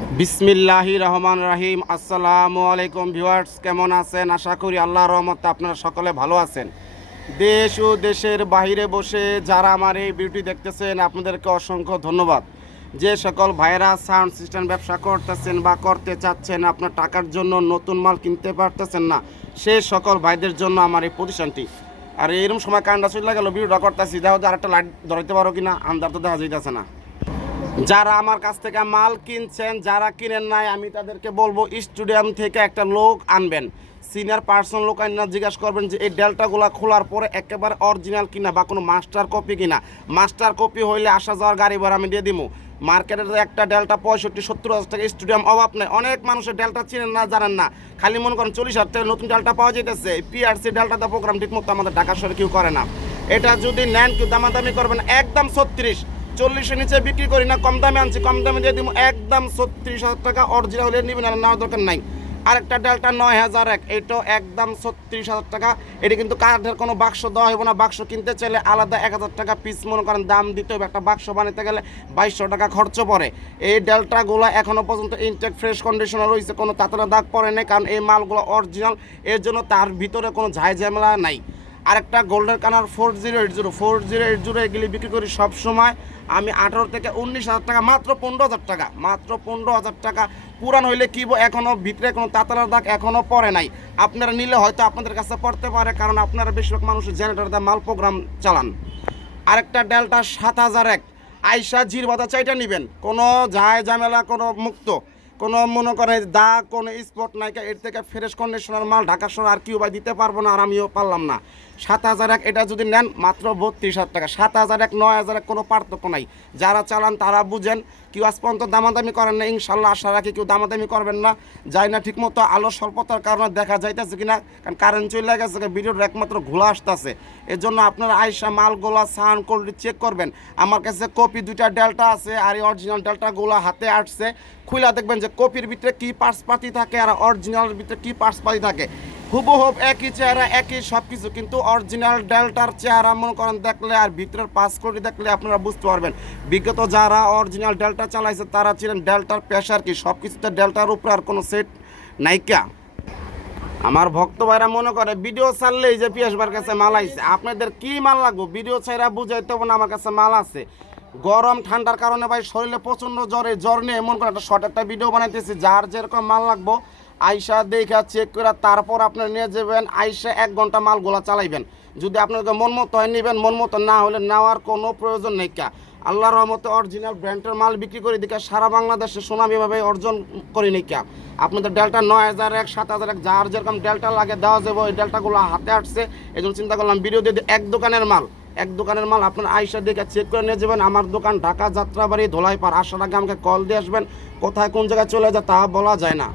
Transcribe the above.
বিসমিল্লাহি রহমান রাহিম। আসসালামু আলাইকুম ভিউয়ার্স, কেমন আছেন? আশা করি আল্লাহ রহমতে আপনারা সকলে ভালো আছেন। দেশ ও দেশের বাইরে বসে যারা আমার এই বিউটি দেখতেছেন, আপনাদেরকে অসংখ্য ধন্যবাদ। যে সকল ভাইরা সাউন্ড সিস্টেম ব্যবসা করতেছেন বা করতে চাচ্ছেন, আপনার টাকার জন্য নতুন মাল কিনতে পারতেছেন না, সে সকল ভাইদের জন্য আমার এই প্রতিষ্ঠানটি। আর এরকম সময় কান্ডা চলে গেল, ভিডিওটা করতেছি। দেখো আরেকটা লাইট ধরাইতে পারো কিনা আন্দার তো দেখা যাইতেছে না। যারা আমার কাছ থেকে মাল কিনছেন, যারা কিনেন নাই, আমি তাদেরকে বলব, স্টুডিয়াম থেকে একটা লোক আনবেন। সিনিয়র পার্সন লোক আইনা জিজ্ঞাসা করবেন যে, এই ডেল্টাগুলো খোলার পরে একেবারে অরিজিনাল কিনা বা কোনো মাস্টার কপি কিনা? মাস্টার কপি হইলে আসা যাওয়ার গাড়ি ভাড়া আমি দিয়ে দিব মার্কেটের একটা ডেল্টা পঁয়ষট্টি, সত্তর হাজার টাকা, স্টুডিয়াম অভাব নেই। অনেক মানুষের ডেল্টা চিনেন না, জানেন না। খালি মনে করেন চল্লিশ হাজার টাকা নতুন ডেল্টা পাওয়া যেতেছে পিআরসি ডেল্টাতে প্রোগ্রাম ঠিকমতো আমাদের ঢাকা শহরে কেউ করে না। এটা যদি নেন, কেউ দামাদামি করবেন, একদম ছত্রিশ। চল্লিশের নিচে বিক্রি করি না, কম দামে আনছি। কম দামে দিয়ে দিব একদম ছত্রিশ হাজার টাকা অরিজিনাল হলে নিবেন, আর নেওয়ার দরকার নাই। আরেকটা ডেলটা নয় হাজার এক, এটাও একদম ছত্রিশ হাজার টাকা। এটা কিন্তু কাঠের কোনো বাক্স দেওয়া হবে না। বাক্স কিনতে চাইলে আলাদা এক হাজার টাকা পিস মনে করেন দাম দিতে হবে। একটা বাক্স বানাতে গেলে বাইশশো টাকা খরচ পড়ে। এই ডেলটাগুলো এখনও পর্যন্ত ইনটেক ফ্রেশ কন্ডিশনে রয়েছে। কোনো তাতারা দাগ পড়ে নেই, কারণ এই মালগুলো অরিজিনাল এর জন্য তার ভিতরে কোনো ঝাই ঝামেলা নাই। আরেকটা গোল্ডের কানার four zero eight zero four zero eight zero এগুলি বিক্রি করি সবসময়। আমি আঠারো থেকে উনিশ হাজার টাকা মাত্র পনেরো হাজার টাকা মাত্র পনেরো হাজার টাকা। পুরান হইলে কি বো, এখনও ভিতরে কোনো তাতালার দাগ এখনও পড়ে নাই। আপনারা নিলে হয়তো আপনাদের কাছে পড়তে পারে কারণ আপনারা বেশিরভাগ মানুষ জেনারেটর দা মাল প্রোগ্রাম চালান। আরেকটা ডেল্টা সাত হাজার এক আইসা জির বাতা চাইটা নেবেন। কোনো ঝায় ঝামেলা কোনো মুক্ত। কোনো মনে করে দাগ কোনো স্পট নাই এর থেকে ফ্রেশ কন্ডিশনার মাল ঢাকা শহর আর কেউ বা দিতে পারব না আর আমিও পারলাম না। সাত হাজার এক, এটা যদি নেন, মাত্র বত্রিশ হাজার টাকা। সাত হাজার এক, নয় হাজার এক, কোনো পার্থক্য নাই। যারা চালান তারা বুঝেন, কেউ আজ পর্যন্ত দামাদামি করেন না, ইনশাল্লাহ আশা রাখি কেউ দামাদামি করবেন না। যাই না, ঠিকমতো আলো স্বল্পতার কারণে দেখা যাইতেছে কিনা, কারণ কারেন্ট চলে গেছে ভিডিওর একমাত্র ঘোলা আসতেছে। এর জন্য আপনারা আইসা মালগুলা সান কোয়ালিটি চেক করবেন। আমার কাছে কপি দুইটা ডেল্টা আছে, আর এই অরিজিনাল ডেল্টাগুলো হাতে আসছে। খুলে দেখবেন যে কপির ভিতরে কি পার্টস পাতি থাকে আর অরিজিনালের ভিতরে কি পার্টস পাতি থাকে। হুবহুব একই চেহারা, একই সব কিছু কিন্তু অরিজিনাল ডেল্টার চেহারা মনে করেন দেখলে আর ভিতরের পাস করে দেখলে আপনারা বুঝতে পারবেন। বিগত যারা অরিজিনাল ডেল্টা চালাইছে, তারা ছিলেন ডেল্টার পেশার কি? সব কিছুতে ডেল্টার উপরে আর কোনো সেট নাইকা আমার ভক্ত ভাইরা মনে করে, ভিডিও ছাড়লেই যে পিয়াসবার কাছে মাল আইছে, আপনাদের কি মাল লাগবে? ভিডিও ছাড়া বুঝাইতে হবে না, আমার কাছে মাল আছে। গরম, ঠান্ডার কারণে ভাই শরীরে প্রচণ্ড জ্বরে, জ্বর নিয়ে এমন করে একটা শর্ট একটা ভিডিও বানাইতেছি, যার যেরকম মাল লাগবো, আইসা দেখা চেক করে তারপর আপনি নিয়ে যাবেন, আইসা এক ঘণ্টা মাল গোলা চালাইবেন। যদি আপনাকে মন মতো হয় নেবেন, মন মতো না হলে নেওয়ার কোনো প্রয়োজন নেই কা। আল্লাহর রহমতে অরিজিনাল ব্র্যান্ডের মাল বিক্রি করে দিকে সারা বাংলাদেশে সুনামিভাবে অর্জন করি নি কা। আপনাদের ডেল্টা নয় হাজার এক, সাত হাজার এক, যার যেরকম ডেল্টা লাগে দেওয়া যাবে, ওই ডেল্টাগুলো হাতে আসছে। এই চিন্তা করলাম ভিডিও দিয়ে এক দোকানের মাল। এক দোকানের মাল আপনার আইসা দেখে চেক করে নিয়ে যাবেন। আমার দোকান ঢাকা যাত্রাবাড়ি, ধোলাইপাড়। আসার আগে আমাকে কল দিয়ে আসবেন, কোথায় কোন জায়গায় চলে যায় তা বলা যায় না।